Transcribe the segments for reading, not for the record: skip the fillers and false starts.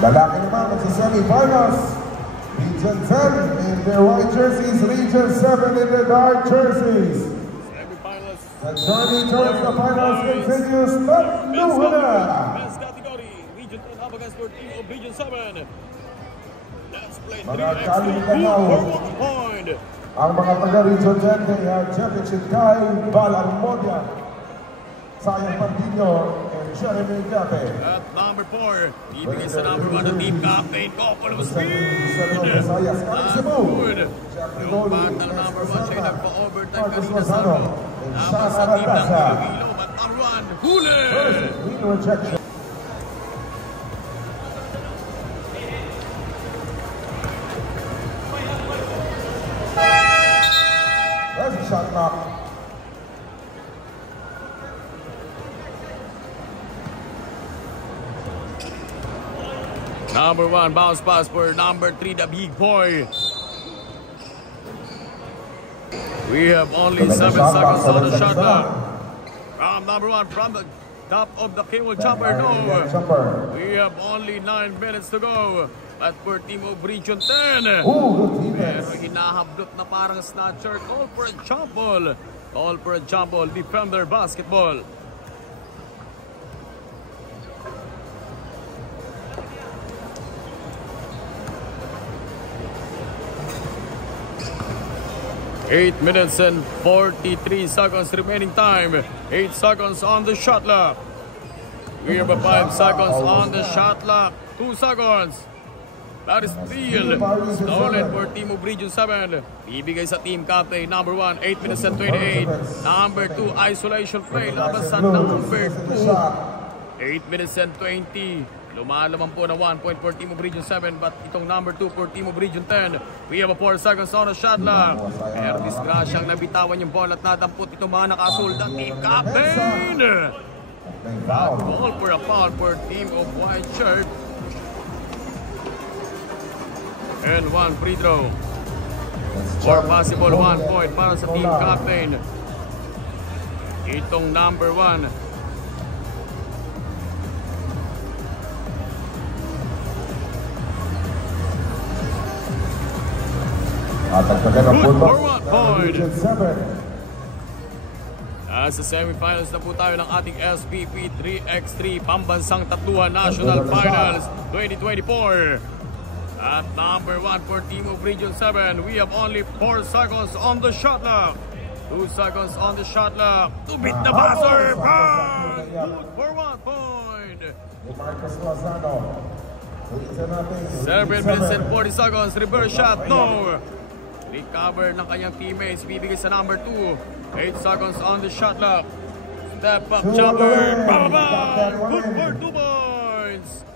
Lalaki naman sa semi-finals. Region 10 in their white jerseys, Region 7 in their dark jerseys. Semi-finals. The journey towards the finals continues. Men's category, Region 10 up against 14 of Region 7. Let's play 3x3 for 1 point. Ang mga taga-Region 10 ay Championship Kai, Balarmodia, Sayang Pandino, and Jeremy Gape. At number 4, ibigay sa number 1 ng team captain, Couple of Speed. Yung bata ng number 1 siya nagpa-overtime kanina sa ano. Tapos sa team ng Iloilo, but number 1, huli! There's a shot knock. Number 1, bounce pass for number 3, the big boy. We have only 7 seconds on the shot clock. From number 1, from the top of the cable jumper, no. We have only 9 minutes to go. At for team of Region 10. Pero hinahablot na parang snatcher. Call for a jump ball. Call for a jump ball. Defender basketball. Eight minutes and 43 seconds remaining time. 8 seconds on the shot clock. We have 5 seconds on the shot clock. 2 seconds. That is steal. Stolen for team of Region 7. Ibigay sa team captain. Number 1, 8 minutes and 28. Number 2, isolation play. Laban sa number 2. 8 minutes and 20. Lumalaman po na 1 point for team of Region 7. But itong number 2 for team of Region 10. We have 4 seconds on the shot clock. Pero disgrasyang nabitawan yung ball at nadampot itong mga nakasul ng team captain. Ball for a foul for team of white shirt. And 1 free throw. Or possible 1 point para sa team captain. Itong number 1. Good for 1 point. Sa semifinals na po tayo ng ating SPP 3x3 Pambansang Tatluhan National Finals 2024. At number 1 for team of Region 7, we have only 4 seconds on the shot clock. 2 seconds on the shot clock. To beat the buzzer. Good for 1 point. 7 minutes and 40 seconds. Reverse shot. No. Recover ng kanyang teammates. Bibigay sa number 2. 8 seconds on the shot clock. Step up jumper. Good for 2 points.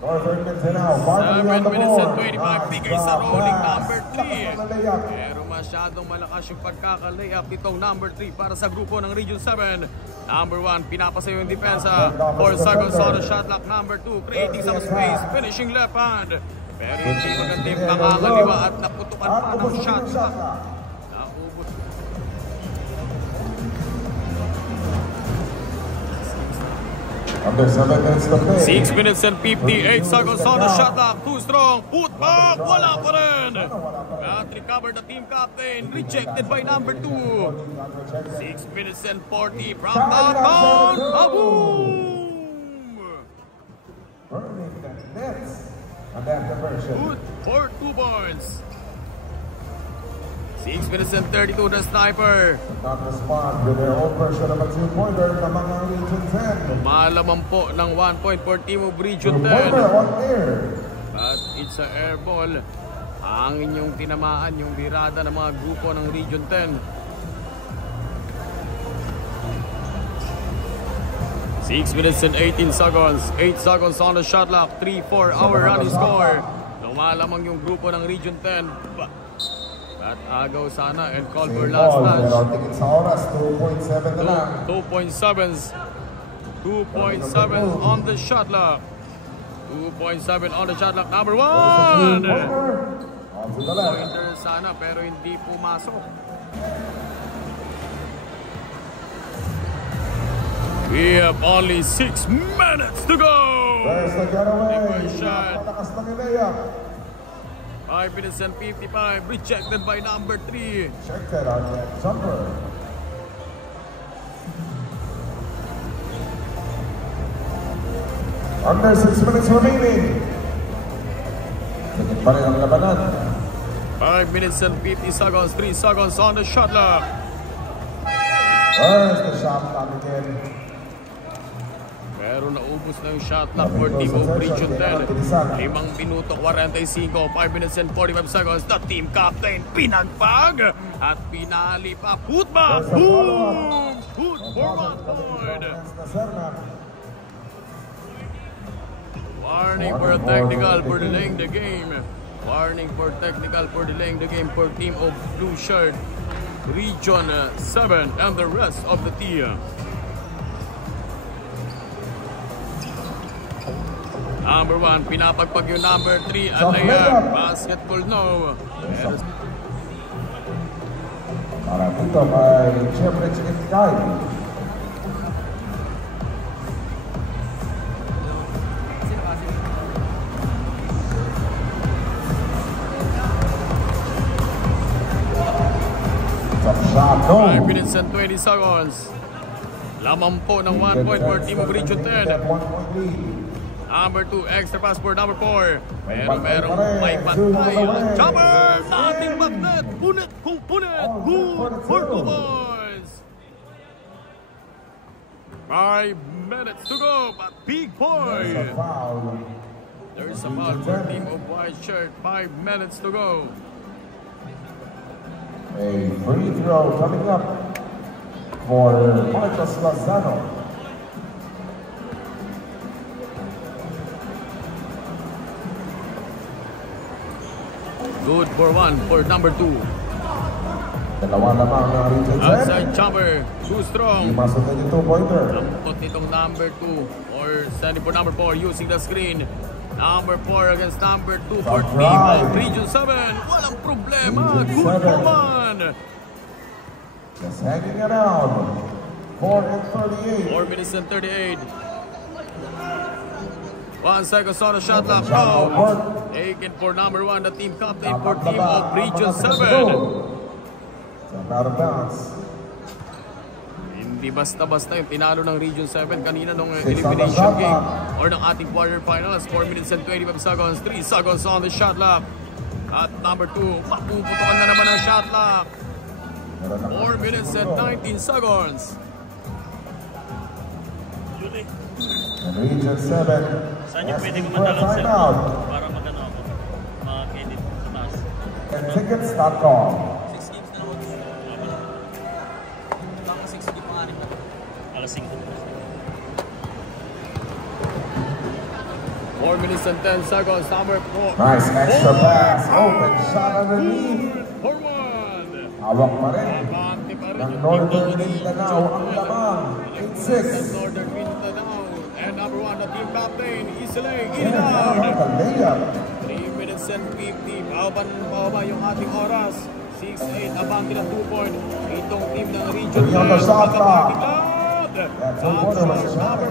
7 minutes and 25. Bigay sa rolling number 3. Pero masyadong malakas yung pagkaka-layup nitong number 3 para sa grupo ng Region 7. Number 1, pinapasayo yung depensa. 4 seconds on the shot clock. Number 2, creating some space. Finishing left hand. Pero hindi maganda yung pangangaliwa at naputukan pa ng shot clock. Naubos. 6 minutes and 58 seconds on the shot clock. Too strong. Put back. Wala pa rin. At recovered the team captain. Rejected by number 2. 6 minutes and 40 from downtown. Kaboom! Burning the nets. And that diversion. Good for 2 points. 6 minutes and 32, the sniper. Not respond with their own version of a 2-pointer ng mga Region 10. Malaman po ng 1 point for team of Region 10. But it's a air ball. Ang inyong tinamaan yung birada ng mga grupo ng Region 10. 6 minutes and 18 seconds. 8 seconds on the shot clock. 3-4 our running score. Lumalamang yung grupo ng Region 10. At agaw sana and call for last touch. 2.7 on the shot clock. 2.7 on the shot clock. Number 1. Pointer sana pero hindi pumasok. We have only 6 minutes to go. There's the getaway. First shot. Napakalakas ng layup. 5 minutes and 55. Rejected by number 3. Checked on that jumper. Under 6 minutes remaining. Tingin pa rin ang labanan. 5 minutes and 50 seconds. 3 seconds on the shot clock. There's the shot clock again. Pero naubos na yung shot clock for Team of Region 10. 5 minuto 45. 5 minutes and 45 seconds. The team captain pinagpag at pinali pa. Put ba? Boom! Put for 1 point. Warning for technical for delaying the game. Warning for technical for delaying the game for Team of Blue Shirt, Region 7 and the rest of the team. Number 1, pinapagpag yung number 3 at ayan, basketball no. Para dito kay Jeffrey Chikitkay. Shot, no. 5 minutes and 20 seconds. Lamang po ng 1 point for Team of Region 10. Number 2, extra pass for number 4. Pero merong may pantay. Jumper! Nothing but net! Punit kung punit! Good for 2 points! 5 minutes to go, but big point! There's a foul for Team of White Shirt. 5 minutes to go. A free throw coming up for Marcos Lozano. Good for 1 for number 2. Dalawa lamang ng Region 10. Outside jumper, too strong. Imasok na yung 2-pointer. Lampot nitong number 2 or sending for number 4 using the screen. Number 4 against number 2 for Team of Region 7. Walang problema. Good for 1. Just hanging around. 4 and 38. 4 minutes and 38. 1 second on the shot clock. No. Taken for number 1, the team captain for Team of Region 7. Out of bounds. Hindi basta-basta yung tinalo ng Region 7 kanina nung elimination game or ng ating quarterfinals. 4 minutes and 25 seconds. 3 seconds on the shot clock. At number 2, mapuputukan na naman ang shot clock. 4 minutes and 19 seconds. And Region 7. Saan yung pwede kumandalang sir? Para magano ako. Mag-edit sa taas. And tickets.com. 6 games na lang. Baka 6 games pa nga rin na. Alas 5. 4 minutes and 10 seconds. Number 4. Nice extra pass. Open shot underneath. For 1. Hawak pa rin. Abante pa rin Ng yung Northern team ni Mindanao ang lamang. 8-6. Northern Mindanao. And number 1, the team captain, Islay Yan ang Ilinan. layup. 3 minutes and 50. Pababa yung ating oras. 6-8. Abante ng 2 point. Itong team ng Region 10. Beyond the shot clock. That's number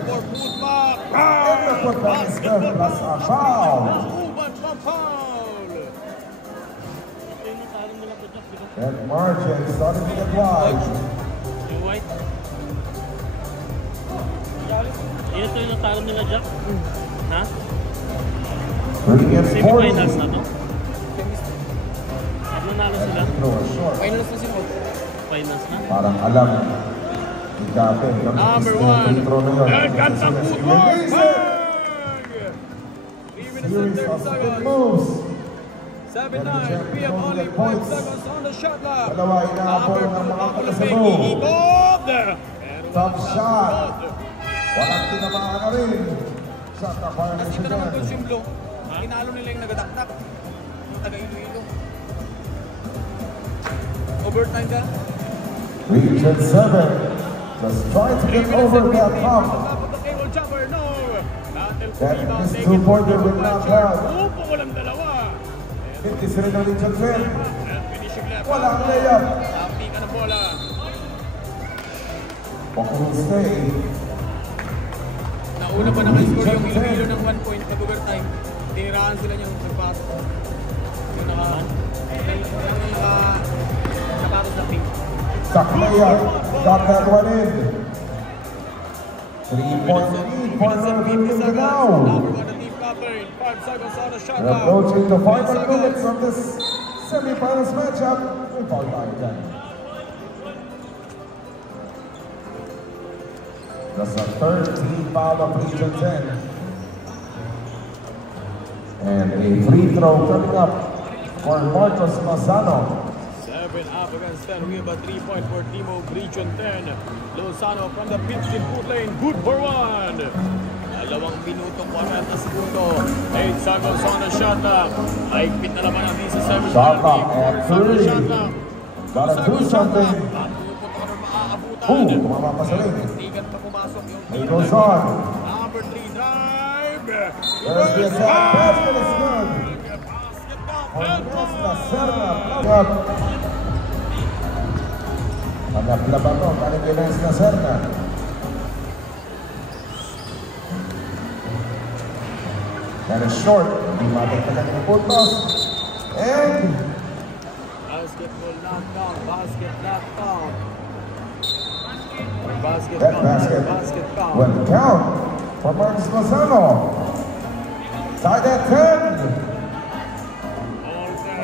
4, putback. And the putback is good. Plus a foul. Uban pa foul. Yung natalong nila po Jack, di ba? And margin starting to get wide. Yung white. Ito yung natalong nila Jack. Ha? 3 and 40. Semi-finals na to? At nanalo sila? Throw a short. Finals na sila. Finals na? Parang alam. Ikape. Number 1. And gandang footwork. 3 minutes and Series 30 of good seconds. moves. 7-9. We have only 5 seconds on the shot clock. Dalawa inaabol ng mga pagkasabog. Top shot. Walang tinamaan na rin. Shot na para ng Ito naman Sudan. yung Simlo. Tinalo nila yung nagadakdak. Taga-Iloilo. Overtime ka? Region 7. Just trying to get over that hump. That is 2-pointer will not have. Upo, walang dalawa. 53 ng Region 10. And finishing left. Walang layup. Tapi ka ng bola. Bok will stay. una pa naka-score yung Iloilo ng 1 point pag-overtime. Tinirahan sila niyang nagpasok. Yung nakapatos na pink. Sakleya got that one in. 3-point lead for Northern Mindanao. We're We're approaching the final minutes of this semi-finals matchup. We fall time again. That's a 13 foul of Region 10. And a free throw coming up for Marcos Lozano. 7 up against 10. We have a 3-point for Team of Region 10. Lozano from the pitch in good lane. Good for 1. 2 minuto, 40 segundo. 8 seconds on the shot clock. Mahigpit na naman ang sa 7. Shot clock at 3. Gotta do something. Tumama pa sa rin. It goes on. Number 3 drive. There's the attack. Basket is good. Ernesto Serna. Hanap laban to. Galing kay Ernesto Serna. That is short. Di matagtagan ng pultos. And Basketball knockdown. Basket knockdown. that basket will count for Marcos Lozano. Tied at 10.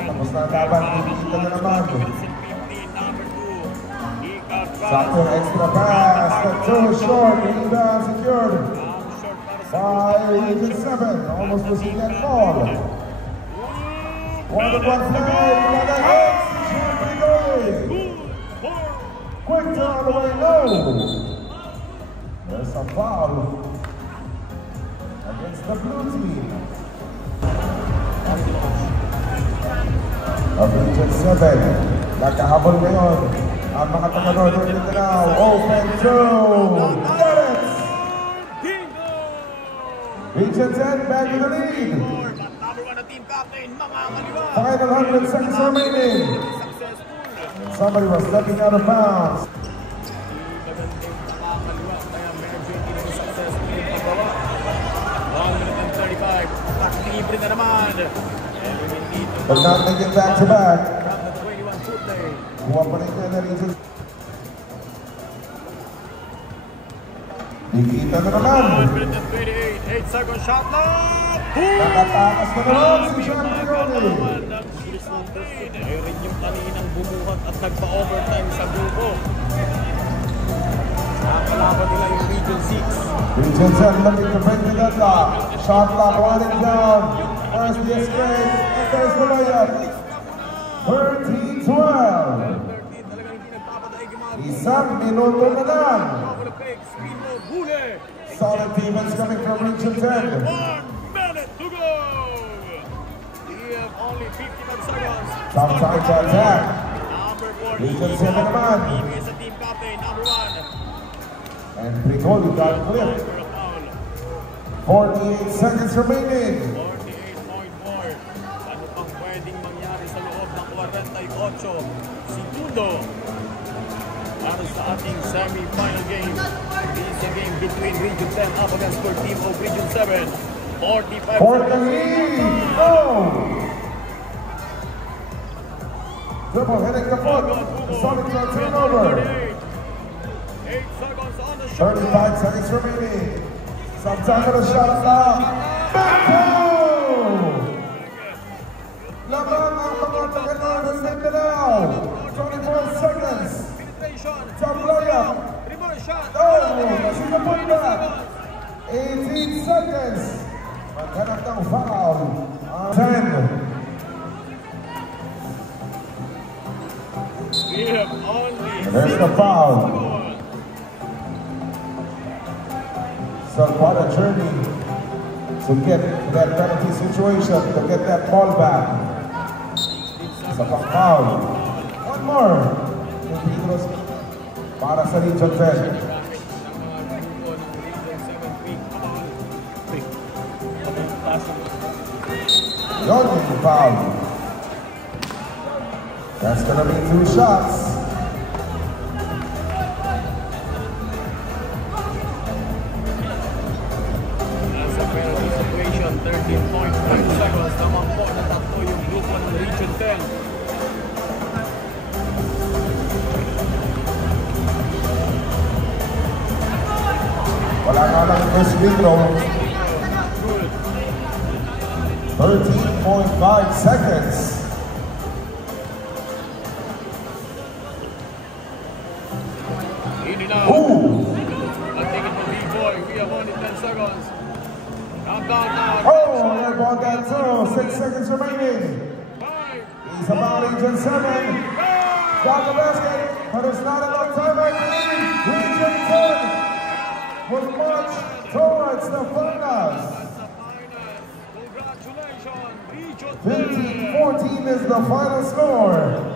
Tapos na ang laban. Kita na naman. Sakto extra pass. The 2 short. Rebound secured. 5-7. Almost losing that ball. 1-1 play. Another hit. Quick turn all the way low. There's a foul against the blue team. Of Region 7. Nakahabol ngayon ang mga taga-Northern Mindanao. Open 2. Get it! Region 10 back in the lead. Final 100 seconds remaining. Somebody was stepping out of bounds. But not making back-to-back. Kuha pa rin niya na Region. Dikita na naman. 8 second shot clock. Nakatakas na naman si John Pioli. Rin yung kaninang bumuhat at nagpa-overtime sa grupo. Nakakalaban nila yung Region 6. Region 10 looking to break the deadlock. Shot clock winding down. There's the escape. And there's the layup. 13-12. Isang minuto na lang. Solid defense coming from Region 10. 1 minute to go. We have only 55 seconds. Top time to attack. Number 4. Region 7 naman. He is a team captain. Number 1. And Bricoli got clipped. 48 seconds remaining. 48.4. Ano pang pwedeng mangyari sa loob ng 48 segundo para sa ating semi-final game. This is a game between Region 10 up against our team of Region 7. 45 For the seconds. lead. Go! Dribble hitting the foot. Solid turnover. 8 seconds on the shot. 35 seconds remaining. Some time for the shot clock. Back-toe! Laban ang mga taga-Northern Mindanao. 24 seconds. Top layup. Reverse shot. Oh, that's in the putback. 18 seconds. Maghanap ng foul. 10. We have only There's the foul. So what a journey to get that penalty situation, to get that ball back. Sa pang-foul. One more. Yung Pedros para sa Region 10. Yun yung foul. That's gonna be 2 shots. Wala nga lang first free throw. 13.5 seconds. In and out. Ooh! I'll take it from B-Boy. We have only 10 seconds. Countdown now. Oh, airball got through. 6 seconds remaining. 5. He's about Region 7. Got the basket, but it's not enough time. I believe Region 10 will march towards the finals. Congratulations, Region 10. 15-14 is the final score.